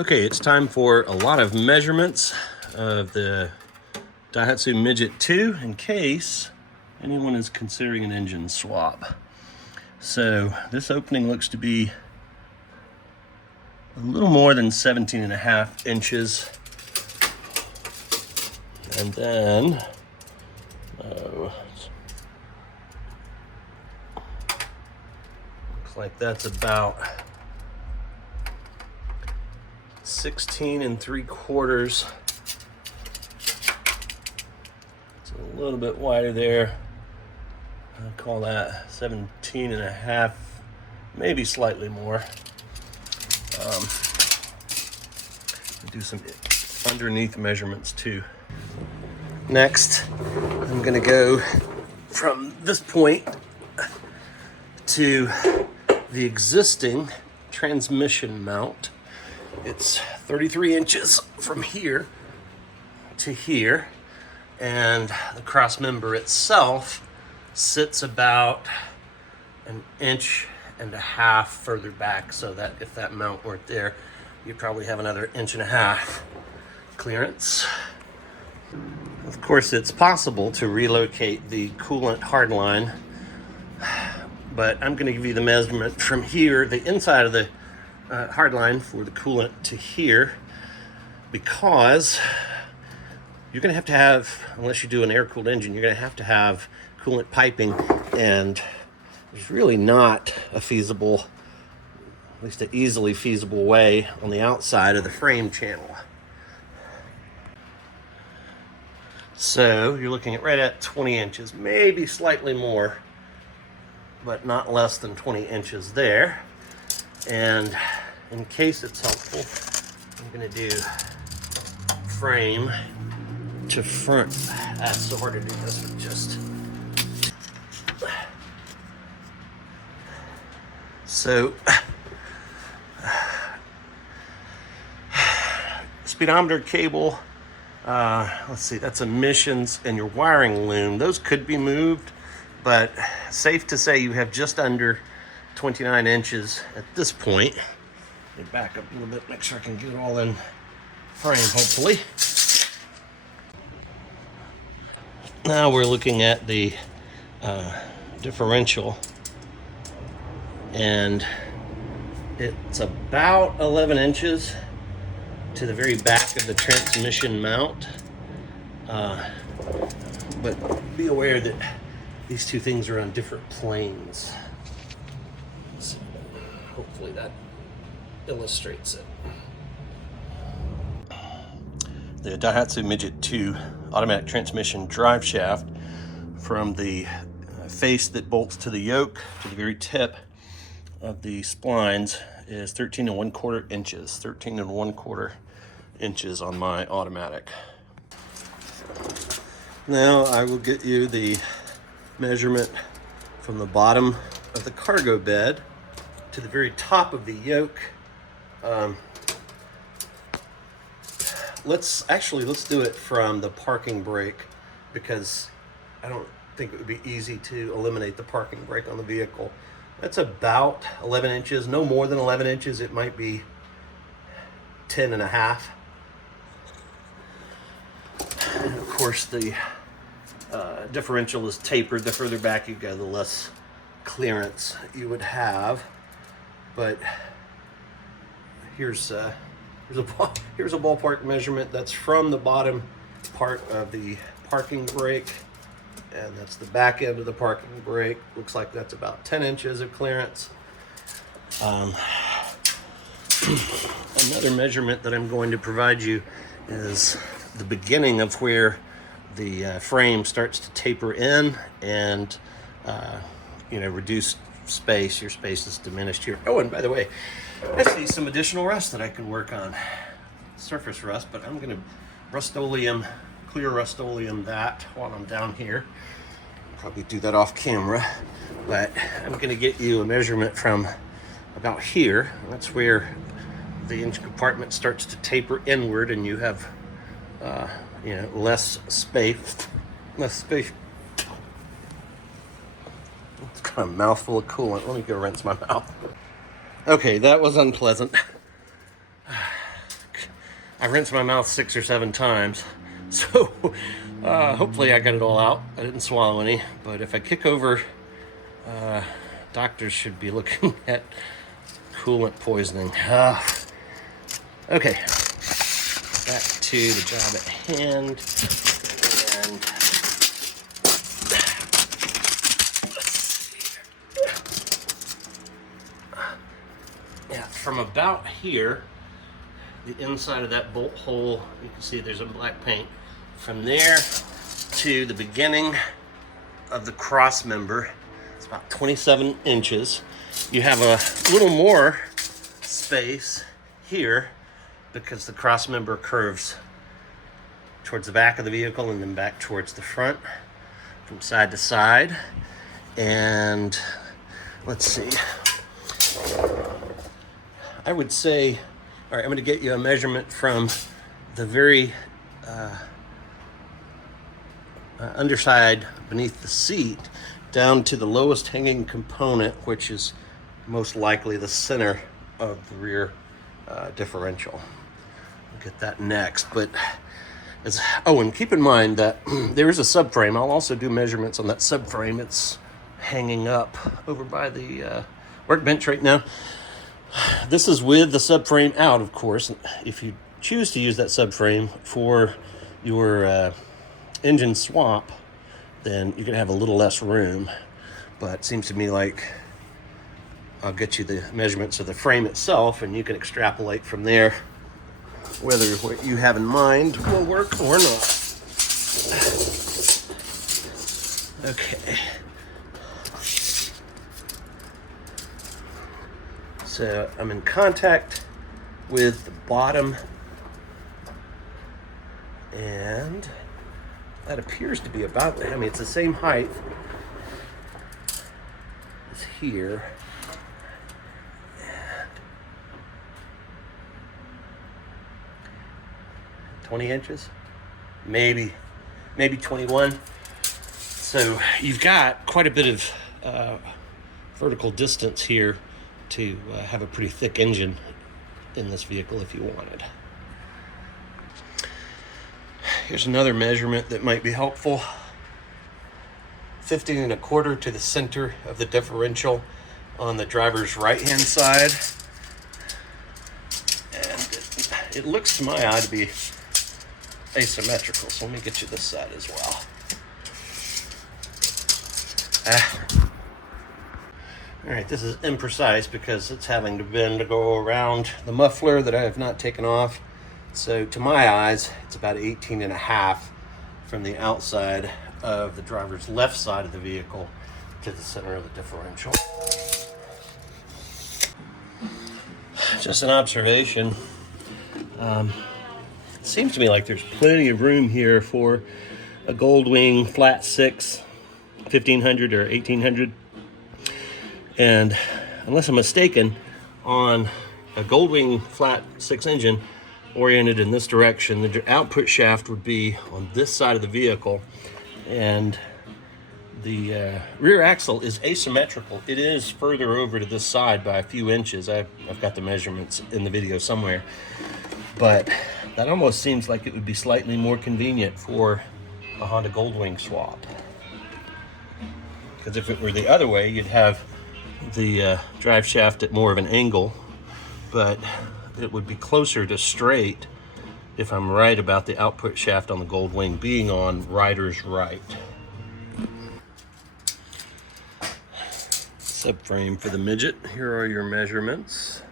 Okay, it's time for a lot of measurements of the Daihatsu Midget II in case anyone is considering an engine swap. So this opening looks to be a little more than 17.5 inches. And then, looks like that's about 16 3/4. It's a little bit wider there. I call that 17.5, maybe slightly more. Do some underneath measurements too. Next, I'm gonna go from this point to the existing transmission mount. It's 33 inches from here to here, and the cross member itself sits about 1.5 inches further back, so that if that mount weren't there, you'd probably have another 1.5 inches clearance. Of course, it's possible to relocate the coolant hardline, but I'm going to give you the measurement from here, the inside of the hardline for the coolant to here, because you're going to have, unless you do an air-cooled engine, you're going to have coolant piping, and there's really not a feasible, at least an easily feasible way on the outside of the frame channel. So you're looking at right at 20 inches, maybe slightly more, but not less than 20 inches there. And in case it's helpful, I'm going to do frame to front. That's so hard to do this with just. So speedometer cable, let's see, that's emissions, and your wiring loom. Those could be moved, but safe to say you have just under 29 inches at this point. Let me back up a little bit, make sure I can get it all in frame, hopefully. Now we're looking at the differential, and it's about 11 inches to the very back of the transmission mount. But be aware that these two things are on different planes. So hopefully that illustrates it. The Daihatsu Midget II automatic transmission drive shaft, from the face that bolts to the yoke to the very tip of the splines, is 13 1/4 inches. 13 1/4 inches on my automatic. Now I will get you the measurement from the bottom of the cargo bed to the very top of the yoke. Let's do it from the parking brake, because I don't think it would be easy to eliminate the parking brake on the vehicle. That's about 11 inches, no more than 11 inches. It might be 10.5. And of course, the differential is tapered. The further back you go, the less clearance you would have. But here's a ballpark measurement. That's from the bottom part of the parking brake, and that's the back end of the parking brake. Looks like that's about 10 inches of clearance. Another measurement that I'm going to provide you is the beginning of where the frame starts to taper in and reduce space. Your space is diminished here. Oh, and by the way, I see some additional rust that I can work on. Surface rust, but I'm going to clear Rust-Oleum that while I'm down here. Probably do that off camera, but I'm going to get you a measurement from about here. That's where the engine compartment starts to taper inward, and you have less space. It's got a mouthful of coolant. Let me go rinse my mouth. Okay, that was unpleasant. I rinsed my mouth 6 or 7 times, so hopefully I got it all out. I didn't swallow any, but if I kick over, doctors should be looking at coolant poisoning. Okay, back to the job at hand, and yeah, from about here, the inside of that bolt hole, you can see there's a black paint. From there to the beginning of the cross member, it's about 27 inches. You have a little more space here because the cross member curves towards the back of the vehicle and then back towards the front from side to side. And let's see, I would say, all right, I'm going to get you a measurement from the very underside beneath the seat down to the lowest hanging component, which is most likely the center of the rear differential. We'll get that next. But and keep in mind that there is a subframe. I'll also do measurements on that subframe. It's hanging up over by the workbench right now. This is with the subframe out, of course. If you choose to use that subframe for your engine swap, then you're going to have a little less room. But it seems to me like I'll get you the measurements of the frame itself, and you can extrapolate from there whether what you have in mind will work or not. Okay. So I'm in contact with the bottom, and that appears to be about, I mean, it's the same height as here. And 20 inches, maybe 21. So you've got quite a bit of vertical distance here to have a pretty thick engine in this vehicle if you wanted. Here's another measurement that might be helpful. 15 1/4 to the center of the differential on the driver's right-hand side. And it looks to my eye to be asymmetrical, so let me get you this side as well. All right, this is imprecise because it's having to bend to go around the muffler that I have not taken off. So to my eyes, it's about 18 1/2 from the outside of the driver's left side of the vehicle to the center of the differential. Just an observation. It seems to me like there's plenty of room here for a Goldwing flat 6 1500 or 1800. And unless I'm mistaken, on a Goldwing flat 6 engine oriented in this direction, the output shaft would be on this side of the vehicle, and the rear axle is asymmetrical. It is further over to this side by a few inches. I've got the measurements in the video somewhere, but that almost seems like it would be slightly more convenient for a Honda Goldwing swap. Because if it were the other way, you'd have the drive shaft at more of an angle, but it would be closer to straight if I'm right about the output shaft on the Goldwing being on rider's right. Subframe for the Midget. Here are your measurements.